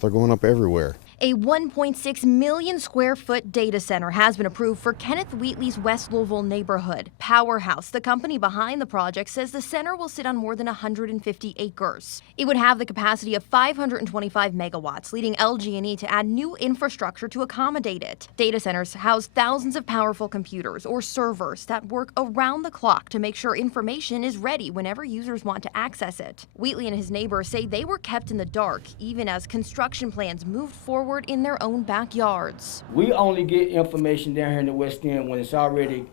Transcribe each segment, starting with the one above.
they're going up everywhere. A 1.6 million square foot data center has been approved for Kenneth Wheatley's West Louisville neighborhood. Powerhouse, the company behind the project, says the center will sit on more than 150 acres. It would have the capacity of 525 megawatts, leading LG&E to add new infrastructure to accommodate it. Data centers house thousands of powerful computers or servers that work around the clock to make sure information is ready whenever users want to access it. Wheatley and his neighbors say they were kept in the dark, even as construction plans moved forward in their own backyards. We only get information down here in the West End when it's already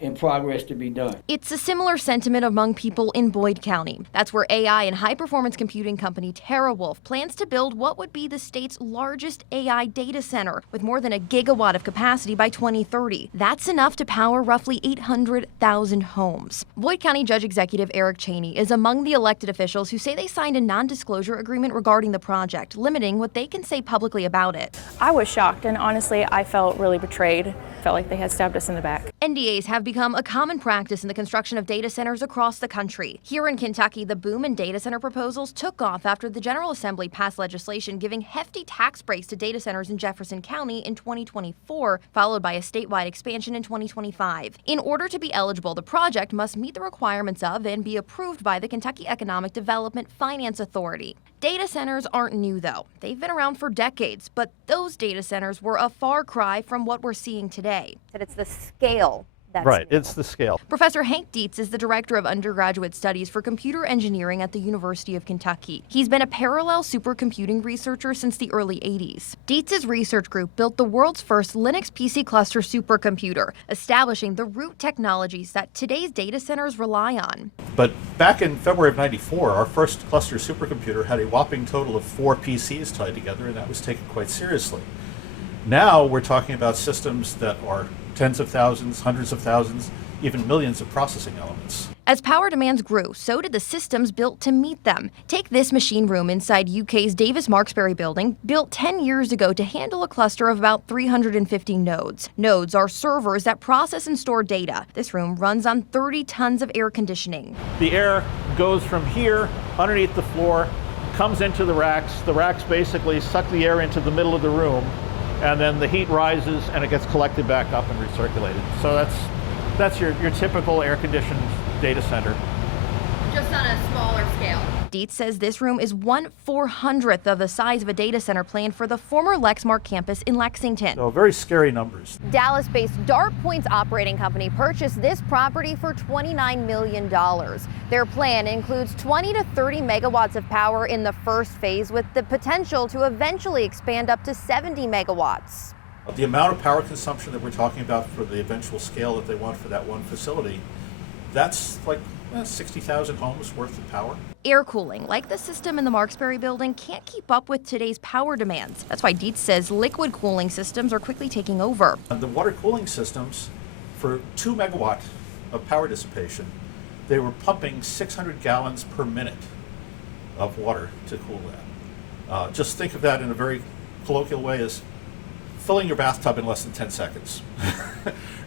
in progress to be done. It's a similar sentiment among people in Boyd County. That's where AI and high-performance computing company TeraWulf plans to build what would be the state's largest AI data center, with more than a gigawatt of capacity by 2030. That's enough to power roughly 800,000 homes. Boyd County Judge Executive Eric Cheney is among the elected officials who say they signed a non-disclosure agreement regarding the project, limiting what they can say publicly about it. I was shocked, and honestly, I felt really betrayed. Felt like they had stabbed us in the back. NDAs have become a common practice in the construction of data centers across the country. Here in Kentucky, the boom in data center proposals took off after the General Assembly passed legislation giving hefty tax breaks to data centers in Jefferson County in 2024, followed by a statewide expansion in 2025. In order to be eligible, the project must meet the requirements of and be approved by the Kentucky Economic Development Finance Authority. Data centers aren't new, though. They've been around for decades, but those data centers were a far cry from what we're seeing today. That it's the scale that's right, new. it's the scale. Professor Hank Dietz is the director of undergraduate studies for computer engineering at the University of Kentucky. He's been a parallel supercomputing researcher since the early 80s. Dietz's research group built the world's first Linux PC cluster supercomputer, establishing the root technologies that today's data centers rely on. But back in February of '94, our first cluster supercomputer had a whopping total of 4 PCs tied together, and that was taken quite seriously. Now we're talking about systems that are tens of thousands, hundreds of thousands, even millions of processing elements. As power demands grew, so did the systems built to meet them. Take this machine room inside UK's Davis Marksbury building, built 10 years ago to handle a cluster of about 350 nodes. Nodes are servers that process and store data. This room runs on 30 tons of air conditioning. The air goes from here, underneath the floor, comes into the racks. The racks basically suck the air into the middle of the room, and then the heat rises and it gets collected back up and recirculated. So that's your typical air-conditioned data center. Just on a smaller scale. Dietz says this room is 1/400th of the size of a data center planned for the former Lexmark campus in Lexington. So very scary numbers. Dallas-based Dark Points operating company purchased this property for $29 million. Their plan includes 20 to 30 megawatts of power in the first phase, with the potential to eventually expand up to 70 megawatts. The amount of power consumption that we're talking about for the eventual scale that they want for that one facility, that's like 60,000 homes worth of power. Air cooling, like the system in the Marksbury building, can't keep up with today's power demands. That's why Dietz says liquid cooling systems are quickly taking over. And the water cooling systems, for 2 megawatt of power dissipation, they were pumping 600 gallons per minute of water to cool that. Just think of that in a very colloquial way as filling your bathtub in less than 10 seconds,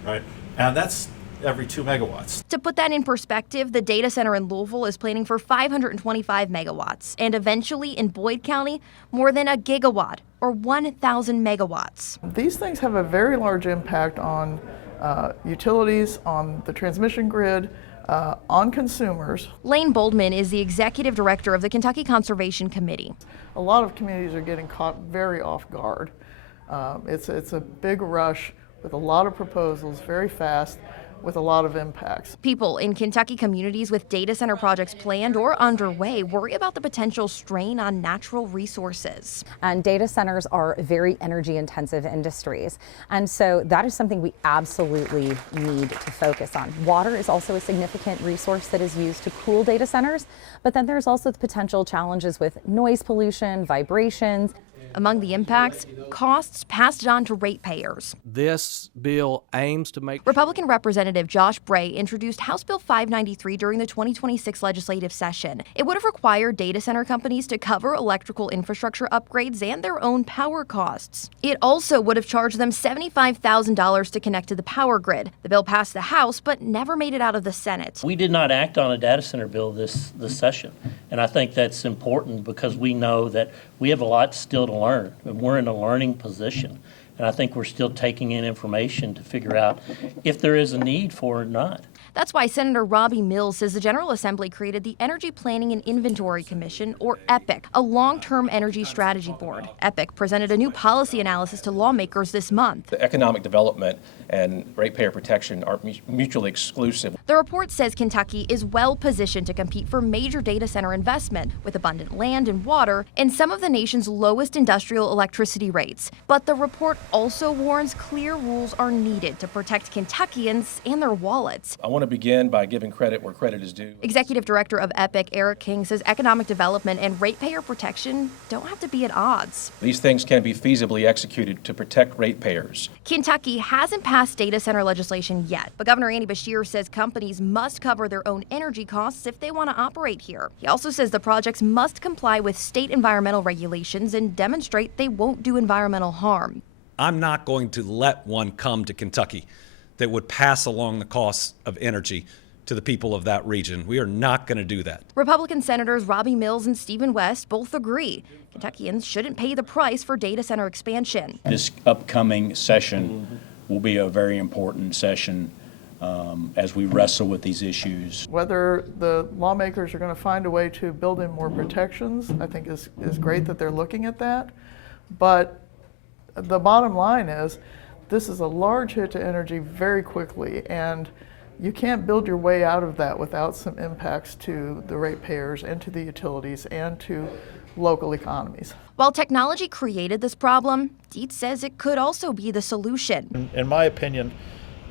right? And that's every 2 megawatts. To put that in perspective, the data center in Louisville is planning for 525 megawatts, and eventually in Boyd County, more than a gigawatt, or 1,000 megawatts. These things have a very large impact on utilities, on the transmission grid, on consumers. Lane Boldman is the executive director of the Kentucky Conservation Committee. A lot of communities are getting caught very off guard. It's a big rush with a lot of proposals, very fast, with a lot of impacts. People in Kentucky communities with data center projects planned or underway worry about the potential strain on natural resources. And data centers are very energy intensive industries. And so that is something we absolutely need to focus on. Water is also a significant resource that is used to cool data centers, but then there's also the potential challenges with noise pollution, vibrations. Among the impacts, costs passed on to ratepayers. This bill aims to make... Republican Representative Josh Bray introduced House Bill 593 during the 2026 legislative session. It would have required data center companies to cover electrical infrastructure upgrades and their own power costs. It also would have charged them $75,000 to connect to the power grid. The bill passed the House, but never made it out of the Senate. We did not act on a data center bill this session. And I think that's important because we know that we have a lot still to learn, and we're in a learning position. And I think we're still taking in information to figure out if there is a need for it or not. That's why Senator Robbie Mills says the General Assembly created the Energy Planning and Inventory Commission, or EPIC, a long-term energy strategy board. EPIC presented a new policy analysis to lawmakers this month. The economic development and ratepayer protection are mutually exclusive. The report says Kentucky is well positioned to compete for major data center investment with abundant land and water and some of the nation's lowest industrial electricity rates. But the report also warns clear rules are needed to protect Kentuckians and their wallets. I want to begin by giving credit where credit is due. Executive Director of EPIC, Eric King, says economic development and ratepayer protection don't have to be at odds. These things can be feasibly executed to protect ratepayers. Kentucky hasn't passed data center legislation yet, but Governor Andy Beshear says companies must cover their own energy costs if they want to operate here. He also says the projects must comply with state environmental regulations and demonstrate they won't do environmental harm. I'm not going to let one come to Kentucky that would pass along the costs of energy to the people of that region. We are not going to do that. Republican Senators Robbie Mills and Stephen West both agree Kentuckians shouldn't pay the price for data center expansion. This upcoming session will be a very important session as we wrestle with these issues. Whether the lawmakers are going to find a way to build in more protections, I think is great that they're looking at that. But the bottom line is, this is a large hit to energy very quickly, and you can't build your way out of that without some impacts to the ratepayers and to the utilities and to local economies. While technology created this problem, Dietz says it could also be the solution. In my opinion,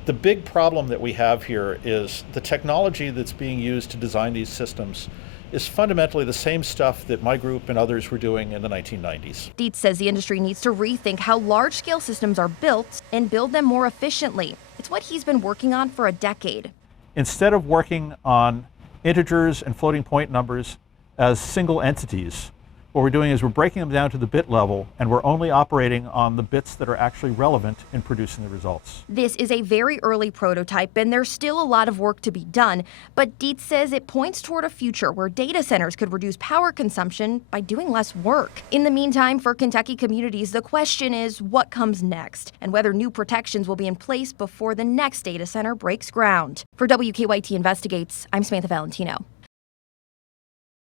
the big problem that we have here is the technology that's being used to design these systems is fundamentally the same stuff that my group and others were doing in the 1990s. Dietz says the industry needs to rethink how large-scale systems are built and build them more efficiently. It's what he's been working on for a decade. Instead of working on integers and floating point numbers as single entities, what we're doing is we're breaking them down to the bit level, and we're only operating on the bits that are actually relevant in producing the results. This is a very early prototype, and there's still a lot of work to be done. But Dietz says it points toward a future where data centers could reduce power consumption by doing less work. In the meantime, for Kentucky communities, the question is what comes next, and whether new protections will be in place before the next data center breaks ground. For WKYT Investigates, I'm Samantha Valentino.